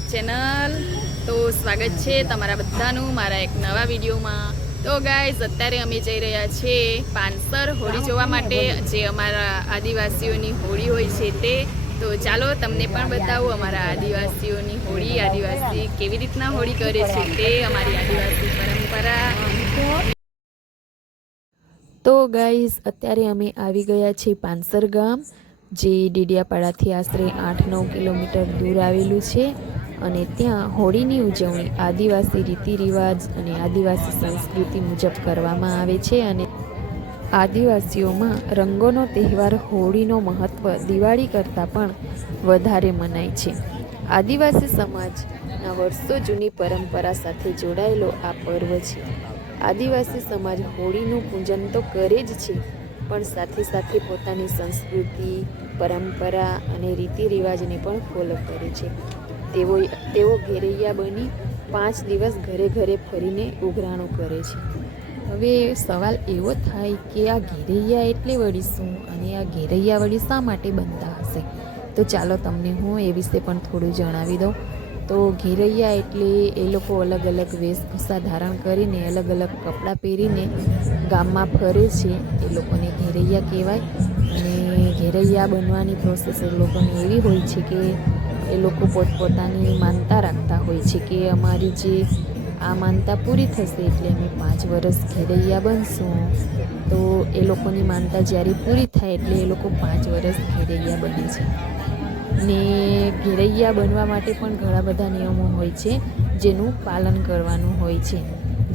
YouTube channel. તો સ્વાગત છે તમારા બધાનું મારા એક નવા વિડીયોમાં। તો ગાઈઝ અત્યારે અમે જઈ રહ્યા છીએ પાનસર હોળી જોવા માટે, જે અમારા આદિવાસીઓની હોળી હોય છે તે। તો ચાલો તમને પણ બતાવું અમારા આદિવાસીઓની હોળી, આદિવાસી કેવી રીતના હોળી કરે છે તે, અમારી આદિવાસી પરંપરા। તો ગાઈઝ અત્યારે અમે આવી ગયા છીએ પાનસર ગામ, જે ડેડિયાપાડાથી આશરે 8-9 કિલોમીટર દૂર આવેલું છે। અને ત્યાં હોળીની ઉજવણી આદિવાસી રીતિ રિવાજ અને આદિવાસી સંસ્કૃતિ મુજબ કરવામાં આવે છે। અને આદિવાસીઓમાં રંગોનો તહેવાર હોળીનો મહત્ત્વ દિવાળી કરતાં પણ વધારે મનાય છે। આદિવાસી સમાજના વર્ષો જૂની પરંપરા સાથે જોડાયેલો આ પર્વ છે। આદિવાસી સમાજ હોળીનું પૂજન તો કરે જ છે, પણ સાથે સાથે પોતાની સંસ્કૃતિ, પરંપરા અને રીતિ રિવાજને પણ ફોલો કરે છે। તેઓ ઘેરૈયા બની 5 દિવસ ઘરે ઘરે ફરીને ઉઘરાણું કરે છે। હવે સવાલ એવો થાય કે આ ઘેરૈયા એટલે વળી શું, અને આ ઘેરૈયા વળી શા માટે બનતા હશે? તો ચાલો તમને હું એ વિશે પણ થોડું જણાવી દઉં। તો ઘેરૈયા એટલે એ લોકો અલગ અલગ વેશભૂષા ધારણ કરીને, અલગ અલગ કપડાં પહેરીને ગામમાં ફરે છે, એ લોકોને ઘેરૈયા કહેવાય। અને ઘેરૈયા બનવાની પ્રોસેસ એ લોકોની એવી હોય છે કે એ લોકો પોતપોતાની માનતા રાખતા હોય છે કે અમારી જે આ માનતા પૂરી થશે એટલે અમે 5 વર્ષ ઘેરૈયા બનશું। તો એ લોકોની માનતા જ્યારે પૂરી થાય એટલે એ લોકો 5 વર્ષ ઘેરૈયા બને છે। ને ઘેરૈયા બનવા માટે પણ ઘણા બધા નિયમો હોય છે જેનું પાલન કરવાનું હોય છે,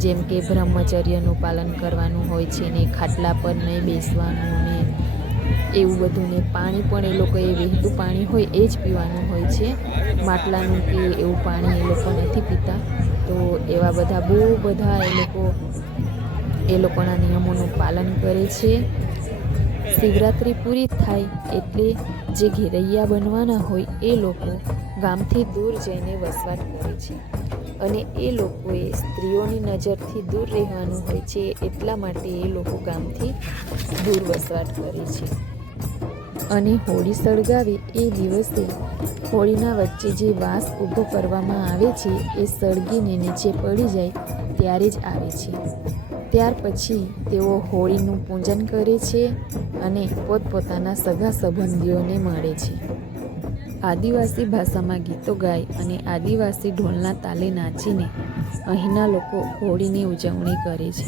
જેમ કે બ્રહ્મચર્યનું પાલન કરવાનું હોય છે, ને ખાટલા પર નહીં બેસવાનું ને એવું બધું। ને પાણી પણ એ લોકોએ વહેતું પાણી હોય એ જ પીવાનું હોય છે, માટલાનું કે એવું પાણી એ લોકો નથી પીતા। તો એવા બધા બહુ બધા એ લોકોના નિયમોનું પાલન કરે છે। શિવરાત્રિ પૂરી થાય એટલે જે ઘેરૈયા બનવાના હોય એ લોકો ગામથી દૂર જઈને વસવાટ કરે છે, અને એ લોકોએ સ્ત્રીઓની નજરથી દૂર રહેવાનું હોય છે, એટલા માટે એ લોકો ગામથી દૂર વસવાટ કરે છે। અને હોળી સળગાવે એ દિવસે હોળીના વચ્ચે જે વાંસ ઊભો કરવામાં આવે છે એ સળગીને નીચે પડી જાય ત્યારે જ આવે છે। ત્યાર પછી તેઓ હોળીનું પૂજન કરે છે અને પોતપોતાના સગા સંબંધીઓને મળે છે। આદિવાસી ભાષામાં ગીતો ગાય અને આદિવાસી ઢોલના તાલે નાચીને અહીંના લોકો હોળીની ઉજવણી કરે છે।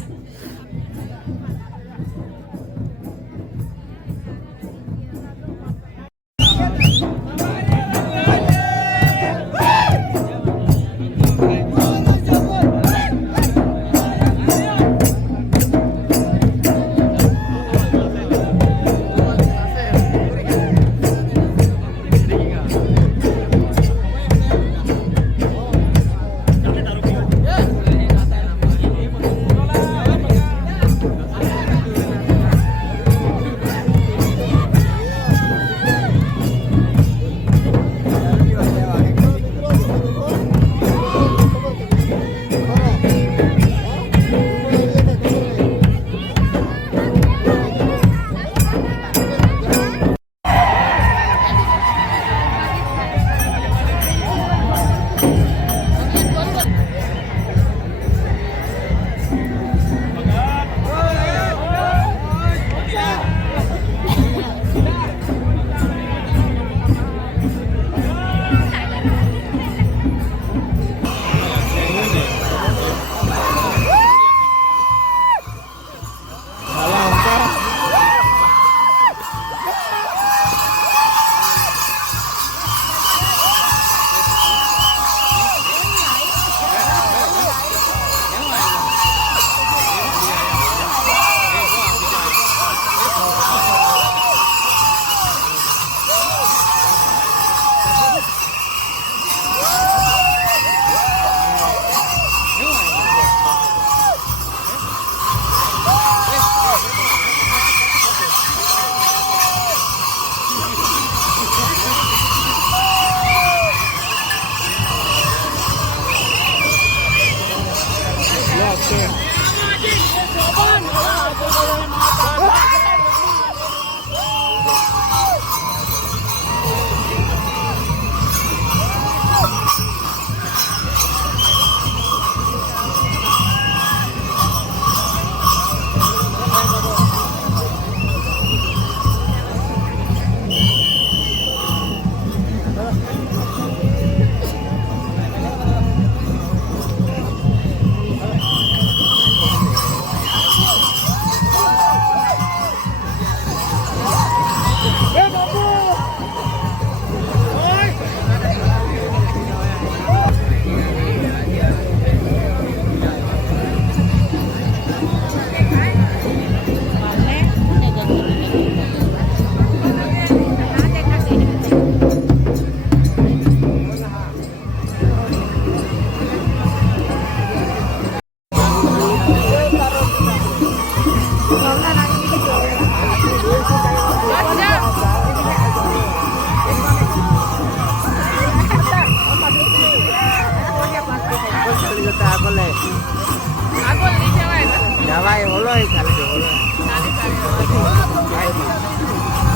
જવાય ઓલો ચાલે છે ઓલો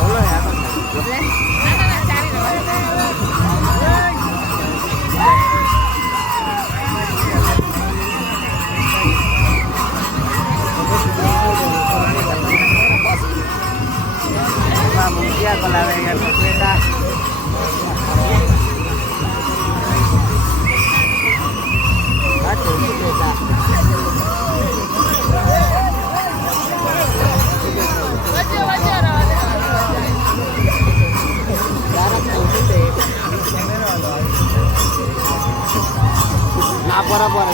ઓલો मुखिया को लावेगा बेटा बराबर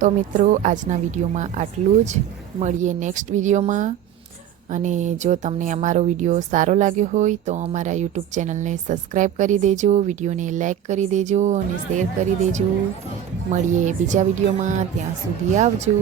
તો મિત્રો આજના વિડીયોમાં આટલું જ. મળીએ નેક્સ્ટ વિડીયોમાં. અને જો તમને અમારો વિડીયો સારો લાગ્યો હોય તો અમારા યુટ્યુબ ચેનલને સબસ્ક્રાઈબ કરી દેજો, વિડીયોને લાઈક કરી દેજો અને શેર કરી દેજો. મળીએ બીજા વિડીયોમાં, ત્યાં સુધી આવજો.